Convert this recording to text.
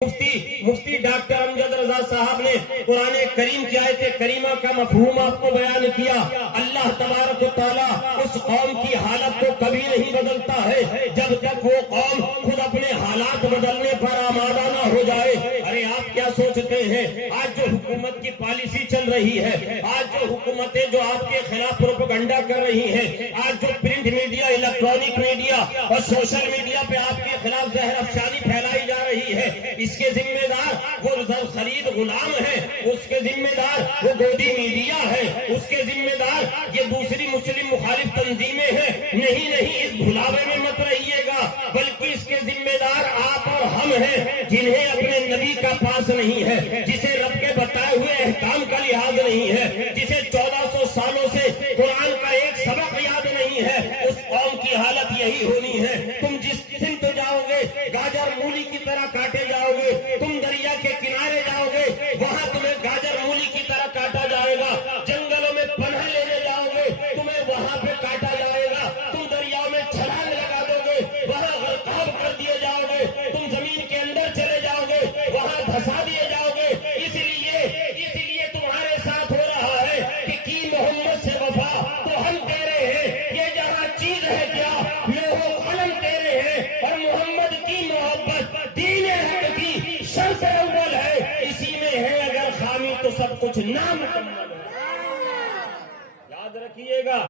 مفتی doctor امجد رضا صاحب نے قرآن کریم کی آیت کریمہ کا مفہوم آپ کو بیان کیا۔ اللہ تبارک و تعالیٰ اس قوم کی حالت کو کبھی نہیں بدلتا ہے جب تک وہ قوم خود اپنے حالات بدلنے پر آمادہ نہ ہو جائے۔ ارے آپ کیا سوچتے ہیں آج جو حکومت کی پالیسی چل رہی ہے، آج جو حکومتیں جو آپ کے خلاف پروپیگنڈا کر رہی ہیں، آج جو پرنٹ میڈیا، الیکٹرانک میڈیا اور سوشل میڈیا پہ آپ کے خلاف زہر افشانی پھیلائی جا رہی ہے، اس کے ذمہ دار وہ خرید غلام ہے، اس کے ذمہ دار وہ گودی میڈیا ہے، اس کے ذمہ دار یہ دوسری مسلم مخالف تنظیمیں ہیں۔ نہیں اس بھلاوے میں مت رہیے گا، بلکہ اس کے ذمہ دار آپ اور ہم ہیں جنہیں اپنے نبی کا پاس نہیں ہے، جسے رب کے بتائے ہوئے احکام کا لحاظ نہیں ہے، جسے 1400 سالوں سے قرآن کا ایک سبق یاد نہیں ہے۔ اس قوم کی حالت یہی ہونی ہے۔ تم جس سمت جاؤ گے گاجر مولی کی طرح کاٹے جاؤ گے، تم دریا کے کنارے جاؤ گے وہاں تمہیں گاجر مولی کی طرح کاٹا جائے گا، جنگلوں میں پناہ لینے جاؤ گے تمہیں وہاں پہ کاٹا جائے گا، تم دریا میں چھلانگ لگا دو گے وہاں غرقاب کر دیے جاؤ گے، تم زمین کے اندر چلے جاؤ گے وہاں دھسا دیے جاؤ گے۔ اس لیے تمہارے ساتھ ہو رہا ہے کہ کی محمد سے وفا تو ہم کہہ رہے ہیں یہ جہاں چیز ہے کیا لوہو قلم تیرے ہیں، اور محمد کی محبت دین حق کی شرط اول ہے، اسی میں ہے اگر خامی تو سب کچھ نام یاد رکھیے گا۔